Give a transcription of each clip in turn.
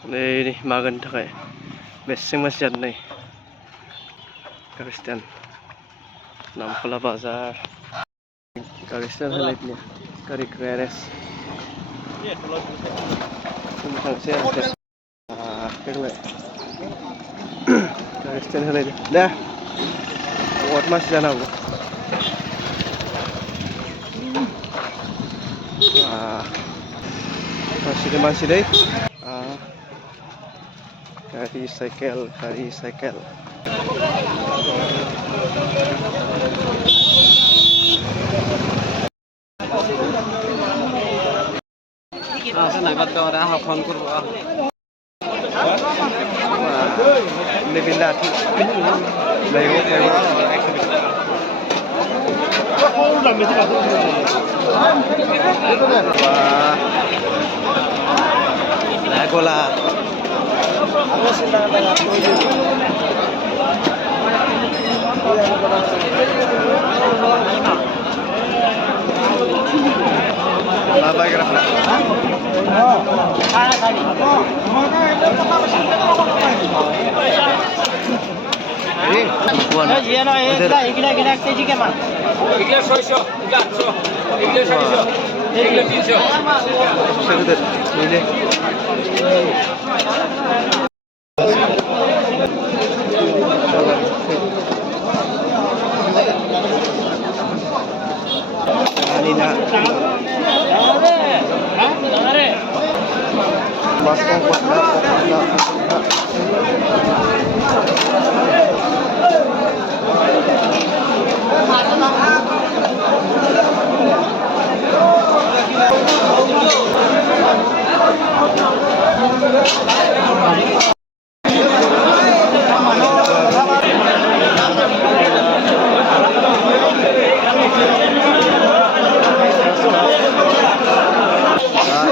Ini makan takai. Beseng masih ada nih. Kristen. Nampula bazar. Kristen heliknya. Kari keres. Tentang saya. Kedua. Kristen helik. Dah. Buat masih jana bu. Masih deh. Kari cycle. Sana kat kau dah phone kuru. Ini pindah tu. Lego. Lego lah. Apa kira? Ini bukan.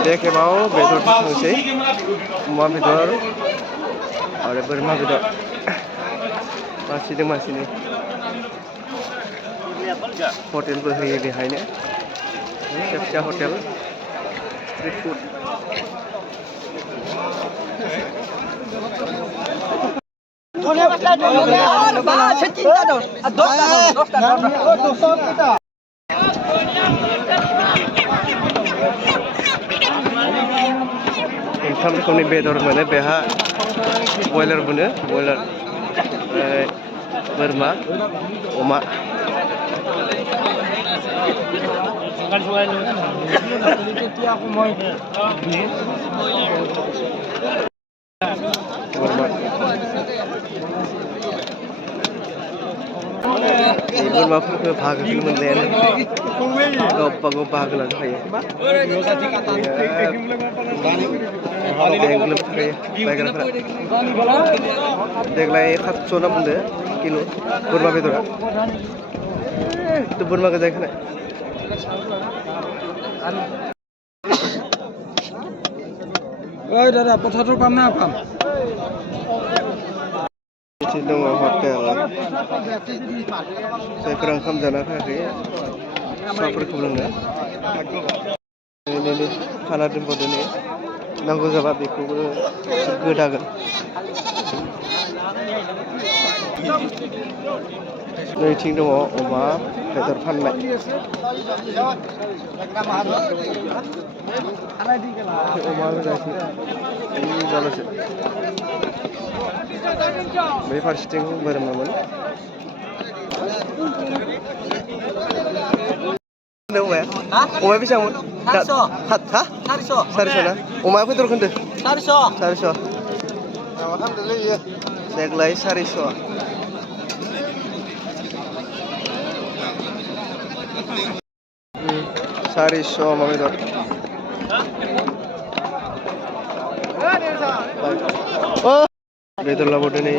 Dekat mau bedor sih, semua bedor, ada berma bedor, masih ni. Hotel berhari di hari ni, Chefcha Hotel, street food. Income रोखोमनि बेदर mono बेहा बयलार mono बयलार बोरमा अमा बोरमाफोरखौ बाहागो मोनलायानो गावबा गाव बाहागो लानो हायो बायग्राफोरा देग्लाय 700 ना बुंदो किल' बोरमा बेदरा बोरमा गोजा खोना ओइ दादा पथाथ' पाम ना palm Di dong hotel. Saya kurang kam jana faiyakhै साफोरखौ लोंनो ini खाना दोनबावदो नै नांगौ जाबा बेखौबो गोदागोन नैथिं दङ अमा बेदर फाननाय अमा गोदासो जाबासो बै फारसेथिं बोरमामोन अमाया बेसेबांमोन 400 ना अमा बेदर खोन्दो 400 देग्लाय 400 अमा बेदर बेदर लाबोदो नै